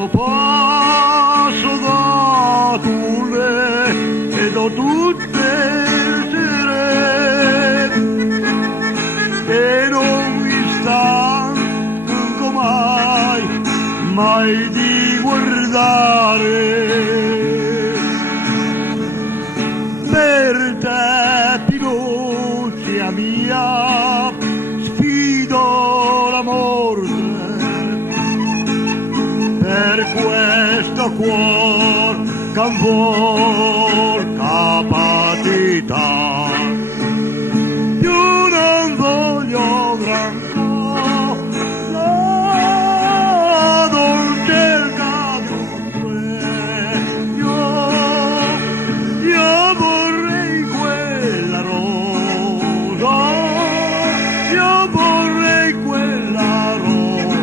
io passo da Tulle e do tutte le sere e non mi stanco mai di guardare. Per te, Pinocchia mia, sfido la morte, per questo cuor che vuol capacità. Più non voglio gran cosa, non cerca di un premio. Io vorrei quella rosa, io vorrei quella rosa.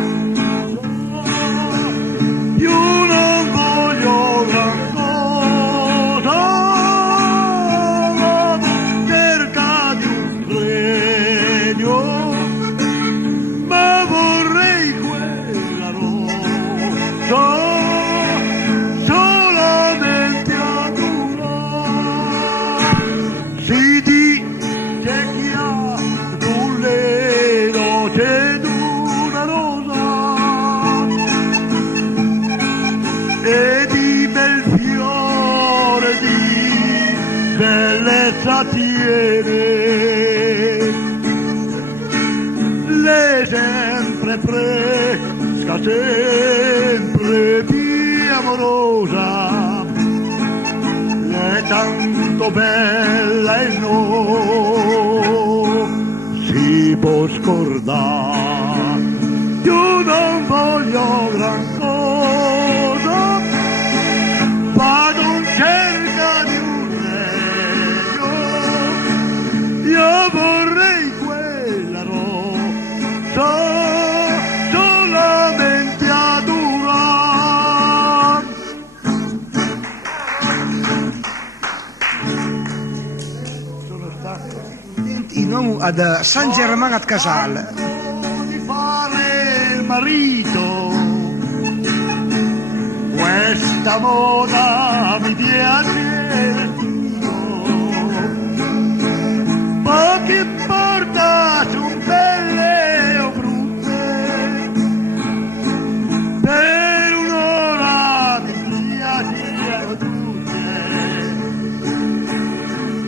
Più non voglio gran cosa, non cerca di un premio, ma vorrei quella rosa solamente ad una. Si dice chi ha nulle noce d'una rosa e di bel fiore di bellezza tiene, lei sempre fresca, sempre più amorosa, lei tanto bella e non si può scordare. Io non voglio gran cosa, vado in cerca di un regno, io vorrei quella rosa solamente ad una. Sono stato ad San Germano a Casal. di fare il marito, questa moda mi piace ma che porta su belle o brutte, per un'ora mi piacciono tutte,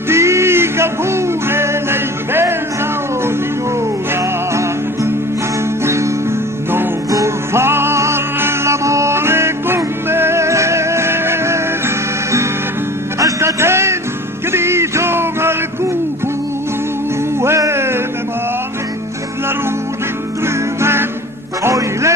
dica pure lei bella o signora, non vuol fare l'amore con me, hasta ten che mi sono al cubo e le mani la rude in trume, oi le